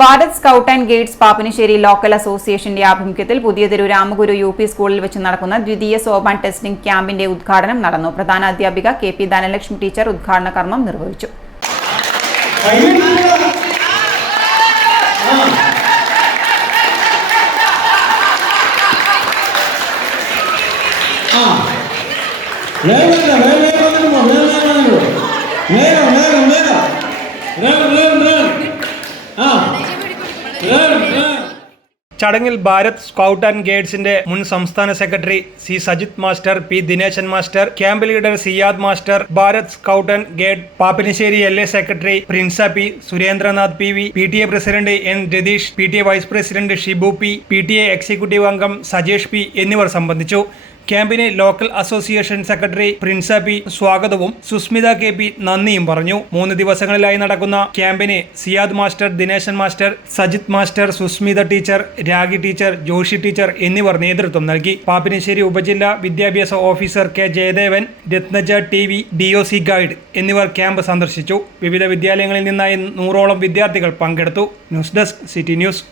Bharat scout and guides Pappinissery local അസോസിയേഷന്റെ ആഭിമുഖ്യത്തിൽ Puthiyatheru രാമഗുരു UP. സ്കൂളിൽ വെച്ച് നടക്കുന്ന ദ്വിതീയ സോപാൻ ടെസ്റ്റിംഗ് ക്യാമ്പിന്റെ ഉദ്ഘാടനം നടന്നു. പ്രധാന അധ്യാപിക കെ.പി. ധനലക്ഷ്മി ടീച്ചർ ഉദ്ഘാടന കർമ്മം നിർവഹിച്ചു. ചടങ്ങിൽ ഭാരത് സ്കൗട്ട് ആൻഡ് ഗൈഡ്സിന്റെ മുൻ സംസ്ഥാന secretary C Sajith master, P Dineshan master, camp leader Siyad master, Bharat scout and guide Pappinissery LA secretary Prinsa P, Surendranath PV, PTA president N Ratheesh, PTA vice president Shibu P, PTA executive അംഗം സജേഷ് P എന്നിവർ സംബന്ധിച്ചു. ക്യാമ്പിന് local association secretary Prinsa P സ്വാഗതവും Sushmita KP നന്ദിയും പറഞ്ഞു. 3 ദിവസങ്ങളിലായി നടക്കുന്ന ക്യാമ്പിന് Siyad master, Dineshan master, Sajith master, Susmitha teacher, Ragi teacher, Joshi teacher എന്നിവർ നേതൃത്വം നൽകി. പാപ്പിനിശ്ശേരി ഉപജില്ലാ വിദ്യാഭ്യാസ officer K Jayadevan, Ratnaja TV, DOC guide എന്നിവർ ക്യാമ്പ് സന്ദർശിച്ചു. വിവിധ വിദ്യാലയങ്ങളിൽ നിന്നായി 100ഓളം വിദ്യാർത്ഥികൾ പങ്കെടുത്തു. News desk, city news.